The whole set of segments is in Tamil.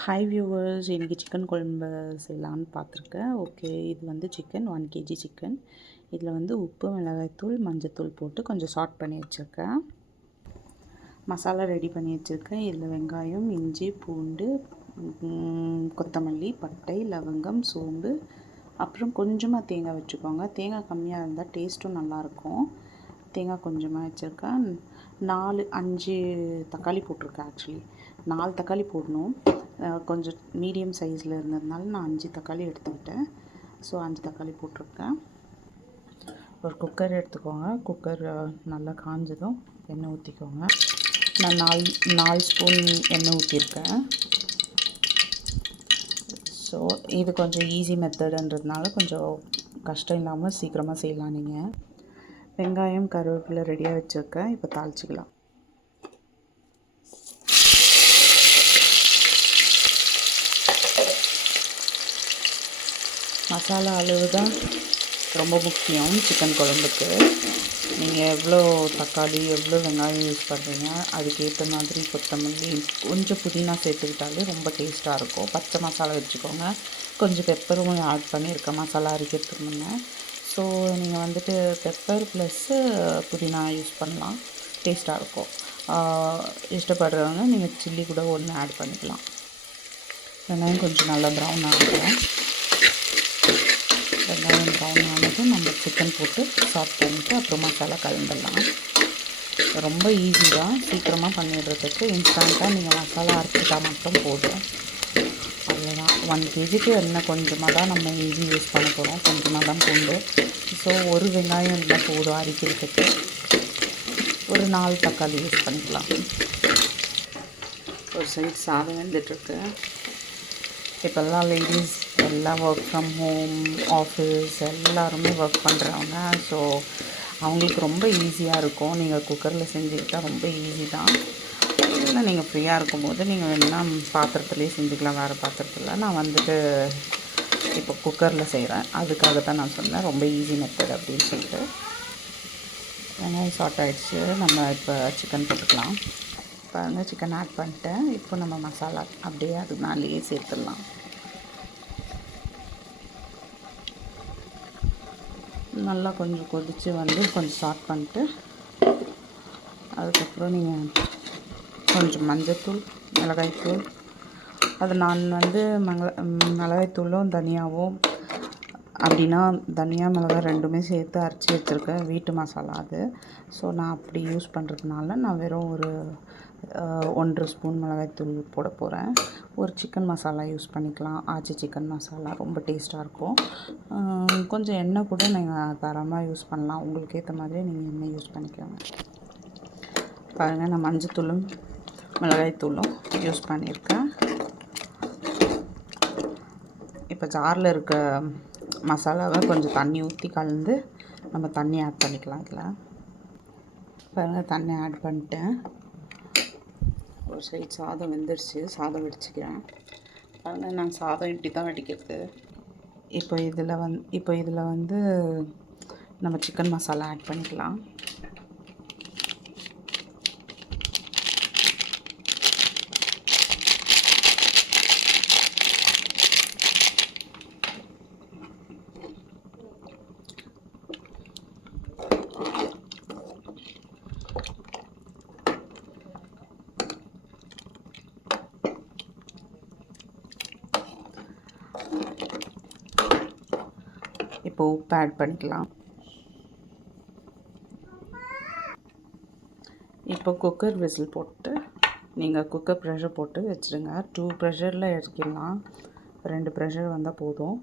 ஹாய் வியூவர்ஸ், இன்றைக்கி சிக்கன் குழம்பு செய்யலான்னு பார்த்துருக்கேன். ஓகே, இது வந்து சிக்கன் 1 கேஜி சிக்கன். இதில் வந்து உப்பு, மிளகாய்த்தூள், மஞ்சத்தூள் போட்டு கொஞ்சம் சாட் பண்ணி வச்சுருக்கேன். மசாலா ரெடி பண்ணி வச்சுருக்கேன். இதில் வெங்காயம், இஞ்சி, பூண்டு, கொத்தமல்லி, பட்டை, லவங்கம், சோம்பு, அப்புறம் கொஞ்சமாக தேங்காய் வச்சுக்கோங்க. தேங்காய் கம்மியாக இருந்தால் டேஸ்ட்டும் நல்லாயிருக்கும். தேங்காய் கொஞ்சமாக வச்சுருக்கேன். 5 தக்காளி போட்டிருக்கேன். ஆக்சுவலி 4 தக்காளி போடணும். கொஞ்சம் மீடியம் சைஸில் இருந்ததுனால நான் 5 தக்காளி எடுத்துக்கிட்டேன். ஸோ 5 தக்காளி போட்டிருக்கேன். ஒரு குக்கர் எடுத்துக்கோங்க. குக்கர் நல்லா காஞ்சதும் எண்ணெய் ஊற்றிக்கோங்க. நான் 4 ஸ்பூன் எண்ணெய் ஊற்றிருக்கேன். ஸோ இது கொஞ்சம் ஈஸி மெத்தடுன்றதுனால கொஞ்சம் கஷ்டம் இல்லாமல் சீக்கிரமாக செய்யலாம். நீங்கள் வெங்காயம், கருவேப்பிலை ரெடியாக வச்சுருக்கேன். இப்போ தாளிச்சிக்கலாம். மசாலா அளவு தான் ரொம்ப முக்கியம் சிக்கன் குழம்புக்கு. நீங்கள் எவ்வளோ தக்காளி, எவ்வளோ வெங்காயம் யூஸ் பண்ணுறீங்க அதுக்கேற்ற மாதிரி கொத்தமல்லி, கொஞ்சம் புதினா சேர்த்துக்கிட்டாலே ரொம்ப டேஸ்ட்டாக இருக்கும். பச்சை மசாலா வச்சுக்கோங்க. கொஞ்சம் பெப்பரும் ஆட் பண்ணியிருக்கேன் மசாலா அரைக்கிறதுக்கு முன்னே. ஸோ நீங்கள் வந்துட்டு பெப்பர் ப்ளஸ்ஸு புதினா யூஸ் பண்ணலாம், டேஸ்ட்டாக இருக்கும். இஷ்டப்படுறவங்க நீங்கள் சில்லி கூட ஒன்று ஆட் பண்ணிக்கலாம். வெங்காயம் கொஞ்சம் நல்லா ப்ரௌன் ஆகிடும். வெங்காயம் ப்ரௌன் ஆனதும் நம்ம சிக்கன் போட்டு சாஃப்ட் பண்ணிவிட்டு அப்புறம் மசாலா கலந்துடலாம். ரொம்ப ஈஸி தான், சீக்கிரமாக பண்ணிடுறதுக்கு. இன்ஸ்டண்ட்டாக நீங்கள் மசாலா அரைச்சிட்டா மட்டும் போதும். அவ்வளோதான். 1 கேஜிக்கு இன்னும் கொஞ்சமாக தான் நம்ம இஞ்சி யூஸ் பண்ண போகிறோம், கொஞ்சமாக தான் பூண்டு. ஸோ ஒரு வெங்காயம் இருந்தால் போதும் அரைக்கிறதுக்கு. ஒரு 4 தக்காளி யூஸ் பண்ணிக்கலாம். ஒரு சைடு சாதம் வெந்துட்டுருக்கு. இப்போல்லாம் லேடிஸ் எல்லாம் ஒர்க் ஃப்ரம் ஹோம், ஆஃபீஸ் எல்லாருமே ஒர்க் பண்ணுறவங்க. ஸோ அவங்களுக்கு ரொம்ப ஈஸியாக இருக்கும். நீங்கள் குக்கரில் செஞ்சுக்கிட்டால் ரொம்ப ஈஸி தான். இல்லை நீங்கள் ஃப்ரீயாக இருக்கும்போது நீங்கள் வேணும்னா பாத்திரத்துலேயே செஞ்சுக்கலாம், வேறு பாத்திரத்தில். நான் வந்துட்டு இப்போ குக்கரில் செய்கிறேன், அதுக்காக தான் நான் சொன்னேன் ரொம்ப ஈஸி மெத்தட் அப்படின்னு சொல்லிட்டு. வெங்காயம் சாட் ஆகிடுச்சு. நம்ம இப்போ சிக்கன் போட்டுக்கலாம். பாருங்கள், சிக்கன் ஆட் பண்ணிட்டேன். இப்போ நம்ம மசாலா அப்படியே அது மேலேயே சேர்த்துடலாம். நல்லா கொஞ்சம் கொதித்து வந்து கொஞ்சம் சாட் பண்ணிட்டு அதுக்கப்புறம் நீங்கள் கொஞ்சம் மஞ்சத்தூள், மிளகாய்த்தூள், அது நான் வந்து மிளகாய்த்தூளும் தனியாகவும், அப்படின்னா தனியா மிளகாய் ரெண்டுமே சேர்த்து அரைச்சி வச்சுருக்கேன், வீட்டு மசாலா அது. ஸோ நான் அப்படி யூஸ் பண்ணுறதுனால நான் வெறும் ஒரு 1 ஸ்பூன் மிளகாய்த்தூள் போட போகிறேன். ஒரு சிக்கன் மசாலா யூஸ் பண்ணிக்கலாம், ஆச்சி சிக்கன் மசாலா, ரொம்ப டேஸ்ட்டாக இருக்கும். கொஞ்சம் எண்ணெய் கூட நீங்கள் தாராளமாக யூஸ் பண்ணலாம், உங்களுக்கு ஏற்ற மாதிரி நீங்கள் எண்ணெய் யூஸ் பண்ணிக்கோங்க. பாருங்கள், நான் மஞ்சத்தூளும் மிளகாய்த்தூளும் யூஸ் பண்ணியிருக்கேன். இப்போ ஜாரில் இருக்க மசாலாவை கொஞ்சம் தண்ணி ஊற்றி கலந்து நம்ம தண்ணி ஆட் பண்ணிக்கலாம். இதில் பாருங்கள், தண்ணி ஆட் பண்ணிட்டேன். ஒரு சைடு சாதம் வெந்துடுச்சு, சாதம் வடிச்சிக்கிறேன். பாருங்கள், நான் சாதம் இப்படி தான் வடிக்கிறது. இப்போ இதில் வந்து நம்ம சிக்கன் மசாலா ஆட் பண்ணிக்கலாம். இப்போ உப்பு ஆட் பண்ணிக்கலாம். இப்போ குக்கர் விசில் போட்டு நீங்கள் குக்கர் ப்ரெஷர் போட்டு வச்சுருங்க. 2 ப்ரெஷரில் இறக்கிடலாம். 2 ப்ரெஷர் வந்தால் போதும்,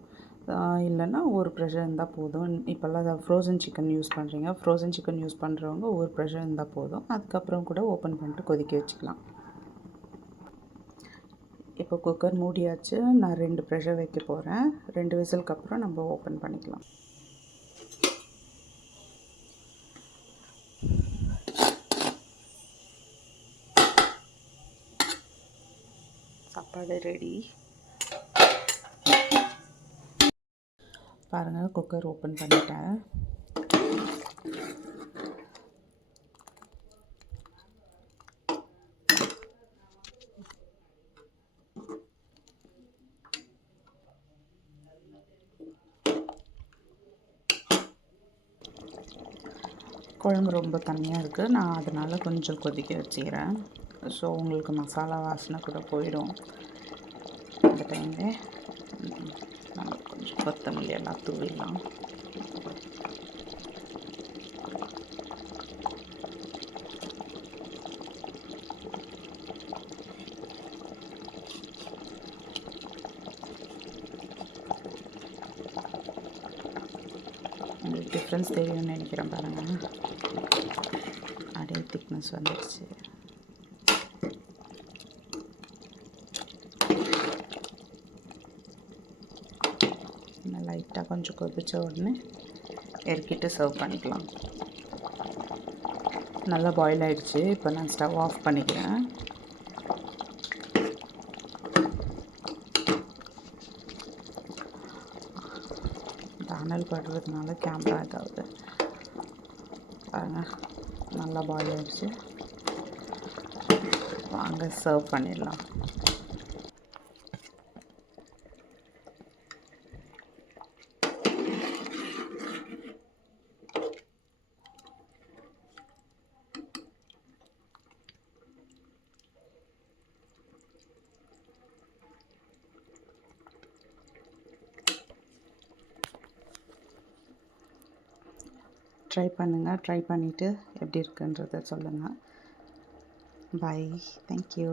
இல்லைன்னா ஒரு ப்ரெஷர் இருந்தால் போதும். இப்போல்லாம் ஃப்ரோசன் சிக்கன் யூஸ் பண்ணுறீங்க, ஃப்ரோசன் சிக்கன் யூஸ் பண்ணுறவங்க ஒரு ப்ரெஷர் இருந்தால் போதும். அதுக்கப்புறம் கூட ஓப்பன் பண்ணிட்டு கொதிக்க வச்சுக்கலாம். இப்போ குக்கர் மூடியாச்சு. நான் 2 ப்ரெஷர் வைக்க போகிறேன். 2 விசிலுக்கு அப்புறம் நம்ம ஓப்பன் பண்ணிக்கலாம். சாப்பாடு ரெடி. பாருங்கள், குக்கர் ஓப்பன் பண்ணிட்டேன். குழம்பு ரொம்ப தண்ணியாக இருக்குது, நான் அதனால் கொஞ்சம் கொதிக்க வச்சுக்கிறேன். ஸோ உங்களுக்கு மசாலா வாசனை கூட போயிடும். அந்த டைமில் நம்ம கொஞ்சம் கொத்தமல்லி எல்லாம் தூவிடலாம். உங்களுக்கு டிஃப்ரென்ஸ் தெரியும்னு நினைக்கிறேன் பாருங்கள். அப்படியே திக்னஸ் வந்துடுச்சு. இன்னும் லைட்டாக கொஞ்சம் கொதிச்ச உடனே இறக்கிட்டு சர்வ் பண்ணிக்கலாம். நல்லா பாயில் ஆகிடுச்சு. இப்போ நான் ஸ்டவ் ஆஃப் பண்ணிக்கிறேன். அனல் படுறதுனால கேமரா இதாகுது பாருங்கள். நல்லா பாயில் ஆகிடுச்சு. வாங்க சர்வ் பண்ணிடலாம். ட்ரை பண்ணுங்கள். ட்ரை பண்ணிவிட்டு எப்படி இருக்குன்றதை சொல்லுங்கள். பை. தேங்க்யூ.